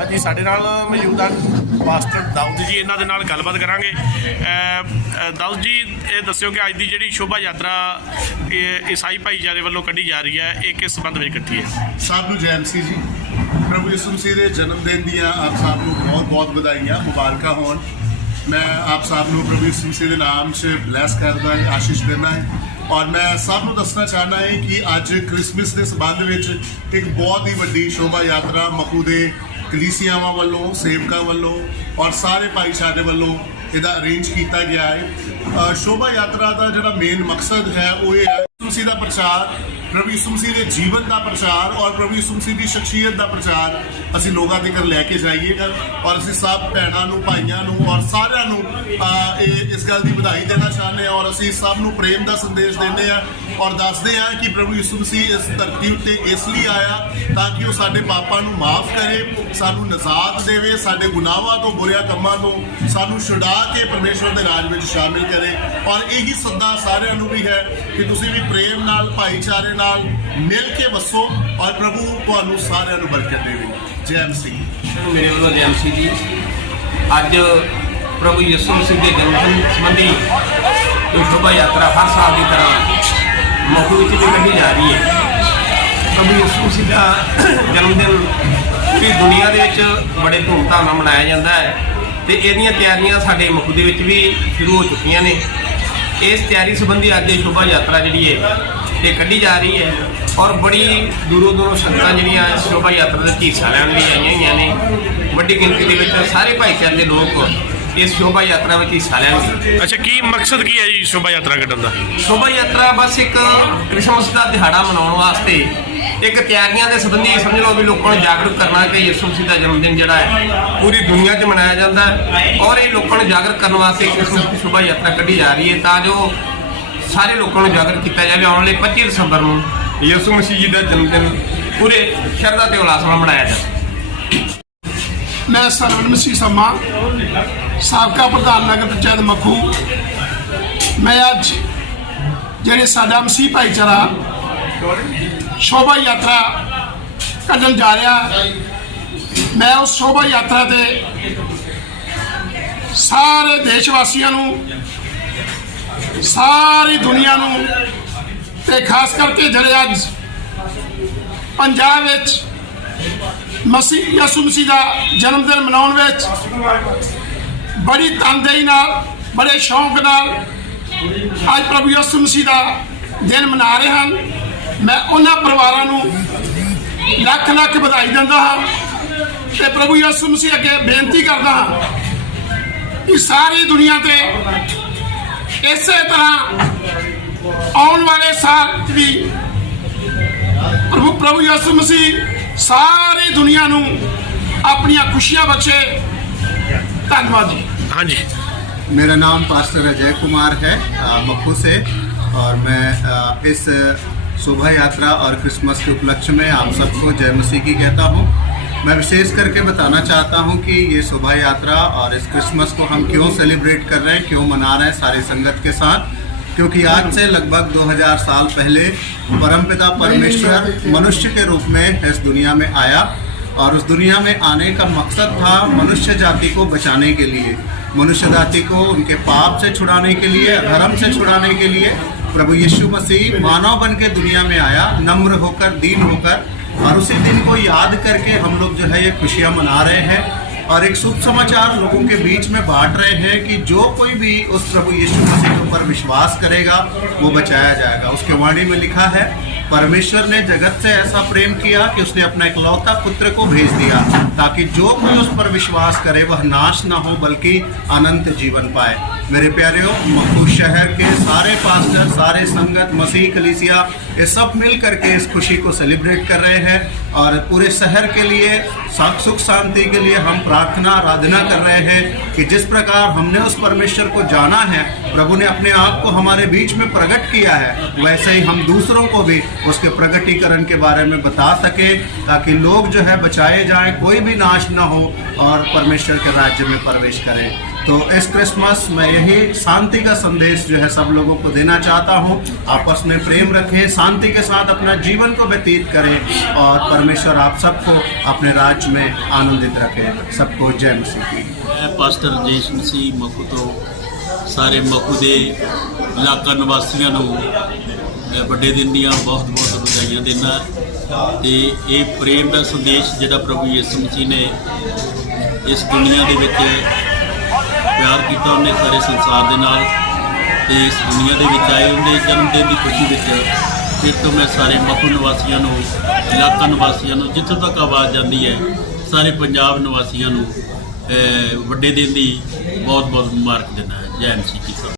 ਹਾਂਜੀ, ਸਾਡੇ ਨਾਲ ਮੌਜੂਦ ਹਨ ਪਾਸਟਰ ਦਾਊਦ ਜੀ, ਇਹਨਾਂ ਦੇ ਨਾਲ ਗੱਲਬਾਤ ਕਰਾਂਗੇ। ਦਾਊਦ ਜੀ, ਇਹ ਦੱਸਿਓ ਕਿ ਅੱਜ ਦੀ ਜਿਹੜੀ ਸ਼ੋਭਾ ਯਾਤਰਾ ਈਸਾਈ ਭਾਈਚਾਰੇ ਵੱਲੋਂ ਕੱਢੀ ਜਾ ਰਹੀ ਹੈ, ਇਹ ਕਿਸ ਸੰਬੰਧ ਵਿੱਚ ਇਕੱਠੀ ਹੈ? ਸਭ ਨੂੰ ਜੈ ਮਸੀਹ ਜੀ। ਪ੍ਰਭੂ ਯਿਸੂ ਮਸੀਹ ਦੇ ਜਨਮ ਦਿਨ ਦੀਆਂ ਆਪ ਸਭ ਨੂੰ ਬਹੁਤ ਬਹੁਤ ਵਧਾਈਆਂ, ਮੁਬਾਰਕਾਂ ਹੋਣ। ਮੈਂ ਆਪ ਸਭ ਨੂੰ ਪ੍ਰਭੂ ਯਿਸੂ ਮਸੀਹ ਦੇ ਨਾਮ 'ਚ ਬਲੈਸ ਕਰਦਾ ਹਾਂ, ਆਸ਼ੀਸ਼ ਦਿੰਦਾ ਹੈ। ਔਰ ਮੈਂ ਸਭ ਨੂੰ ਦੱਸਣਾ ਚਾਹਨਾ ਹੈ ਕਿ ਅੱਜ ਕ੍ਰਿਸਮਸ ਦੇ ਸੰਬੰਧ ਵਿੱਚ ਇੱਕ ਬਹੁਤ ਹੀ ਵੱਡੀ ਸ਼ੋਭਾ ਯਾਤਰਾ ਮਖੂ ਦੇ ਕਲੀਸਿਆਵਾਂ ਵੱਲੋਂ, ਸੇਵਕਾਂ ਵੱਲੋਂ ਔਰ ਸਾਰੇ ਭਾਈਚਾਰੇ ਵੱਲੋਂ ਇਹਦਾ ਅਰੇਂਜ ਕੀਤਾ ਗਿਆ ਹੈ। ਸ਼ੋਭਾ ਯਾਤਰਾ ਦਾ ਜਿਹੜਾ ਮੇਨ ਮਕਸਦ ਹੈ, ਉਹ ਇਹ ਹੈ, ਤੁਸੀਂ ਦਾ ਪ੍ਰਚਾਰ ਪ੍ਰਭੂ ਯਿਸੂ ਮਸੀਹ ਦੇ ਜੀਵਨ ਦਾ ਪ੍ਰਚਾਰ ਔਰ ਪ੍ਰਭੂ ਯਿਸੂ ਮਸੀਹ ਦੀ ਸ਼ਖਸੀਅਤ ਦਾ ਪ੍ਰਚਾਰ ਅਸੀਂ ਲੋਕਾਂ ਦੇ ਘਰ ਲੈ ਕੇ ਜਾਈਏਗਾ ਔਰ ਅਸੀਂ ਸਭ ਭੈਣਾਂ ਨੂੰ, ਭਾਈਆਂ ਨੂੰ ਔਰ ਸਾਰਿਆਂ ਨੂੰ ਇਹ ਇਸ ਗੱਲ ਦੀ ਵਧਾਈ ਦੇਣਾ ਚਾਹੁੰਦੇ ਹਾਂ ਔਰ ਅਸੀਂ ਸਭ ਨੂੰ ਪ੍ਰੇਮ ਦਾ ਸੰਦੇਸ਼ ਦਿੰਦੇ ਹਾਂ ਔਰ ਦੱਸਦੇ ਹਾਂ ਕਿ ਪ੍ਰਭੂ ਯਿਸੂ ਮਸੀਹ ਇਸ ਧਰਤੀ ਉੱਤੇ ਇਸ ਲਈ ਆਇਆ ਤਾਂ ਕਿ ਉਹ ਸਾਡੇ ਪਾਪਾਂ ਨੂੰ ਮਾਫ ਕਰੇ, ਸਾਨੂੰ ਨਜ਼ਾਤ ਦੇਵੇ, ਸਾਡੇ ਗੁਨਾਹਾਂ ਤੋਂ, ਬੁਰਿਆਂ ਕੰਮਾਂ ਤੋਂ, ਸਾਨੂੰ ਛੁਡਾ ਕੇ ਪਰਮੇਸ਼ਵਰ ਦੇ ਰਾਜ ਵਿੱਚ ਸ਼ਾਮਿਲ ਕਰੇ ਔਰ ਇਹੀ ਸੱਦਾ ਸਾਰਿਆਂ ਨੂੰ ਵੀ ਹੈ ਕਿ ਤੁਸੀਂ ਵੀ ਪ੍ਰੇਮ ਨਾਲ, ਭਾਈਚਾਰੇ ਨਾਲ ਨਾਲ ਮਿਲ ਕੇ ਵਸੋ ਔਰ ਪ੍ਰਭੂ ਤੁਹਾਨੂੰ ਸਾਰਿਆਂ ਨੂੰ ਬਰਕਤ ਦੇਵੇ। ਜੈਮ ਸਿੰਘ। ਮੇਰੇ ਵੱਲੋਂ ਜੈਮ ਸਿੰਘ ਜੀ, ਅੱਜ ਪ੍ਰਭੂ ਯਿਸੂ ਮਸੀਹ ਦੇ ਜਨਮ ਦਿਨ ਸੰਬੰਧੀ ਜੋ ਸ਼ੋਭਾ ਯਾਤਰਾ ਹਰ ਸਾਲ ਦੀ ਤਰ੍ਹਾਂ ਮਖੂ ਵਿੱਚ ਵੀ ਕੱਢੀ ਜਾ ਰਹੀ ਹੈ। ਪ੍ਰਭੂ ਯਿਸੂ ਮਸੀਹ ਦਾ ਜਨਮ ਦਿਨ ਪੂਰੀ ਦੁਨੀਆ ਦੇ ਵਿੱਚ ਬੜੇ ਧੂਮਧਾਮ ਨਾਲ ਮਨਾਇਆ ਜਾਂਦਾ ਹੈ ਤੇ ਇਹਦੀਆਂ ਤਿਆਰੀਆਂ ਸਾਡੇ ਮਖੂ ਦੇ ਵਿੱਚ ਵੀ ਸ਼ੁਰੂ ਹੋ ਚੁੱਕੀਆਂ ਨੇ। ਇਸ ਤਿਆਰੀ ਸੰਬੰਧੀ ਅੱਜ ਇਹ ਸ਼ੋਭਾ ਯਾਤਰਾ ਜਿਹੜੀ ਹੈ ਇਹ ਕੱਢੀ ਜਾ ਰਹੀ ਹੈ ਔਰ ਬੜੀ ਦੂਰੋਂ ਦੂਰੋਂ ਸੰਗਤਾਂ ਜਿਹੜੀਆਂ ਇਸ ਸ਼ੋਭਾ ਯਾਤਰਾ ਦੇ ਹਿੱਸਾ ਲੈਣ ਲਈ ਆਈਆਂ ਹੋਈਆਂ ਨੇ। ਵੱਡੀ ਗਿਣਤੀ ਦੇ ਵਿੱਚ ਸਾਰੇ ਭਾਈਚਾਰੇ ਦੇ ਲੋਕ ਇਸ ਸ਼ੋਭਾ ਯਾਤਰਾ ਵਿੱਚ ਹਿੱਸਾ ਲੈਣਗੇ ਅੱਛਾ ਕੀ ਮਕਸਦ ਕੀ ਹੈ ਜੀ ਸ਼ੋਭਾ ਯਾਤਰਾ ਕੱਢਣ ਦਾ? ਸ਼ੋਭਾ ਯਾਤਰਾ ਬਸ ਇੱਕ ਕ੍ਰਿਸਮਸ ਦਾ ਦਿਹਾੜਾ ਮਨਾਉਣ ਵਾਸਤੇ ਇੱਕ ਤਿਆਰੀਆਂ ਦੇ ਸੰਬੰਧੀ ਸਮਝ ਲਓ ਵੀ ਲੋਕਾਂ ਨੂੰ ਜਾਗਰੂਕ ਕਰਨਾ ਕਿ ਯਿਸੂ ਮਸੀਹ ਦਾ ਜਨਮ ਦਿਨ ਜਿਹੜਾ ਹੈ ਪੂਰੀ ਦੁਨੀਆ 'ਚ ਮਨਾਇਆ ਜਾਂਦਾ ਹੈ। ਔਰ ਇਹ ਲੋਕਾਂ ਨੂੰ ਜਾਗਰੂਕ ਕਰਨ ਵਾਸਤੇ ਕ੍ਰਿਸਮਸ ਦੀ ਸ਼ੋਭਾ ਯਾਤਰਾ ਕੱਢੀ ਜਾ ਰਹੀ ਹੈ ਤਾਂ ਜੋ ਸਾਰੇ ਲੋਕਾਂ ਨੂੰ ਜਾਗਰੂਕ ਕੀਤਾ ਜਾਵੇ ਆਉਣ ਵਾਲੇ 25 ਦਸੰਬਰ ਨੂੰ ਯਿਸੂ ਮਸੀਹ ਜੀ ਦਾ ਜਨਮ ਦਿਨ ਪੂਰੇ ਸ਼ਰਧਾ ਤੇ ਉਲਾਸ ਨਾਲ ਮਨਾਇਆ ਜਾਵੇ ਮੈਂ ਸਰਵਨ ਮਸੀਹ ਸਮਾ, ਸਾਬਕਾ ਪ੍ਰਧਾਨ ਨਗਰ ਪੰਚਾਇਤ ਮੱਖੂ। ਮੈਂ ਅੱਜ ਜਿਹੜੇ ਸਾਡਾ ਮਸੀਹ ਭਾਈਚਾਰਾ ਸ਼ੋਭਾ ਯਾਤਰਾ ਕੱਢਣ ਜਾ ਰਿਹਾ, ਮੈਂ ਉਸ ਸ਼ੋਭਾ ਯਾਤਰਾ ਤੇ ਸਾਰੇ ਦੇਸ਼ ਵਾਸੀਆਂ ਨੂੰ ਸਾਰੀ ਦੁਨੀਆ ਨੂੰ ਤੇ ਖਾਸ ਕਰਕੇ ਜਿਹੜੇ ਅੱਜ ਪੰਜਾਬ ਵਿੱਚ ਮਸੀਹ ਯਿਸੂ ਮਸੀਹ ਦਾ ਜਨਮ ਦਿਨ ਮਨਾਉਣ ਵਿੱਚ ਬੜੀ ਤਨਦੇਹੀ ਨਾਲ, ਬੜੇ ਸ਼ੌਂਕ ਨਾਲ ਅੱਜ ਪ੍ਰਭੂ ਯਿਸੂ ਮਸੀਹ ਦਾ ਦਿਨ ਮਨਾ ਰਹੇ ਹਨ। ਮੈਂ ਉਹਨਾਂ ਪਰਿਵਾਰਾਂ ਨੂੰ ਲੱਖ ਲੱਖ ਵਧਾਈ ਦਿੰਦਾ ਹਾਂ ਤੇ ਪ੍ਰਭੂ ਯਿਸੂ ਮਸੀਹ ਅੱਗੇ ਬੇਨਤੀ ਕਰਦਾ ਹਾਂ ਕਿ ਸਾਰੀ ਦੁਨੀਆ ਤੇ ਇਸੇ ਤਰ੍ਹਾਂ ਆਉਣ ਵਾਲੇ ਸਾਲ 'ਚ ਵੀ ਪ੍ਰਭੂ ਪ੍ਰਭੂ ਯਿਸੂ ਮਸੀਹ ਸਾਰੀ ਦੁਨੀਆ ਨੂੰ ਆਪਣੀਆਂ ਖੁਸ਼ੀਆਂ ਬਖਸ਼ੇ ਧੰਨਵਾਦ ਜੀ ਹਾਂਜੀ मेरा नाम पास्टर अजय कुमार है अ, मक्खू से और मैं अ, इस शोभा यात्रा और क्रिसमस के उपलक्ष्य में आप सबको जय मसीह की कहता हूँ मैं विशेष करके बताना चाहता हूँ कि ये शोभा यात्रा और इस क्रिसमस को हम क्यों सेलिब्रेट कर रहे हैं, क्यों मना रहे हैं सारी संगत के साथ? क्योंकि आज से लगभग 2000 साल पहले परमपिता परमेश्वर मनुष्य के रूप में इस दुनिया में आया और उस दुनिया में आने का मकसद था मनुष्य जाति को बचाने के लिए, मनुष्य जाति को उनके पाप से छुड़ाने के लिए, धर्म से छुड़ाने के लिए। प्रभु यीशु मसीह मानव बन के दुनिया में आया, नम्र होकर, दीन होकर और उसी दिन को याद करके हम लोग जो है ये खुशियाँ मना रहे हैं और एक शुभ समाचार लोगों के बीच में बांट रहे हैं कि जो कोई भी उस प्रभु यीशु मसीह के ऊपर विश्वास करेगा, वो बचाया जाएगा। उसके वाणी में लिखा है, परमेश्वर ने जगत से ऐसा प्रेम किया कि उसने अपना इकलौता पुत्र को भेज दिया, ताकि जो कोई उस पर विश्वास करे, वह नाश ना हो, बल्कि अनंत जीवन पाए। मेरे प्यारेओ मक्खू शहर के सारे पास्टर, सारे संगत, मसीह, कलीसिया, ये सब मिल करके इस खुशी को सेलिब्रेट कर रहे हैं और पूरे शहर के लिए सुख शांति के लिए हम प्रार्थना, आराधना कर रहे हैं कि जिस प्रकार हमने उस परमेश्वर को जाना है, प्रभु ने अपने आप को हमारे बीच में प्रकट किया है, वैसे ही हम दूसरों को भी उसके प्रगटीकरण के बारे में बता सके, ताकि लोग जो है बचाए जाएँ, कोई भी नाश ना हो और परमेश्वर के राज्य में प्रवेश करें। तो इस क्रिसमस मैं यही शांति का संदेश जो है सब लोगों को देना चाहता हूँ आपस में प्रेम रखें शांति के साथ अपना जीवन को व्यतीत करें और परमेश्वर आप सबको अपने राज्य में आनंदित रखें सबको जय मसीह की ਮੈਂ ਪਾਸਟਰ ਜੇਸ਼ ਮਸੀਹ ਮਖੂ ਤੋਂ ਸਾਰੇ ਮਖੂ ਦੇ ਇਲਾਕਾ ਨਿਵਾਸੀਆਂ ਨੂੰ ਅ, ਵੱਡੇ ਦਿਨ ਦੀਆਂ ਬਹੁਤ ਬਹੁਤ ਵਧਾਈਆਂ ਦਿੰਦਾ ਤੇ ਇਹ ਪ੍ਰੇਮ ਦਾ ਸੰਦੇਸ਼ ਜਿਹੜਾ ਪ੍ਰਭੂ ਯਿਸੂ ਮਸੀਹ ਨੇ ਇਸ ਦੁਨੀਆ ਦੇ ਵਿੱਚ ਪਿਆਰ ਕੀਤਾ ਉਹਨੇ ਸਾਰੇ ਸੰਸਾਰ ਦੇ ਨਾਲ ਤੇ ਇਸ ਦੁਨੀਆ ਦੇ ਵਿੱਚ ਆਏ ਉਹਦੇ ਜਨਮ ਦਿਨ ਦੀ ਖੁਸ਼ੀ ਵਿੱਚ ਫਿਰ ਤੋਂ ਮੈਂ ਸਾਰੇ ਮਖੂ ਨਿਵਾਸੀਆਂ ਨੂੰ, ਇਲਾਕਾ ਨਿਵਾਸੀਆਂ ਨੂੰ, ਜਿੱਥੋਂ ਤੱਕ ਆਵਾਜ਼ ਜਾਂਦੀ ਹੈ, ਸਾਰੇ ਪੰਜਾਬ ਨਿਵਾਸੀਆਂ ਨੂੰ ਵੱਡੇ ਦਿਨ ਦੀ ਬਹੁਤ ਬਹੁਤ ਮੁਬਾਰਕ ਦਿੰਦਾ ਹੈ। ਜੈ ਮਸੀਹ ਕੀ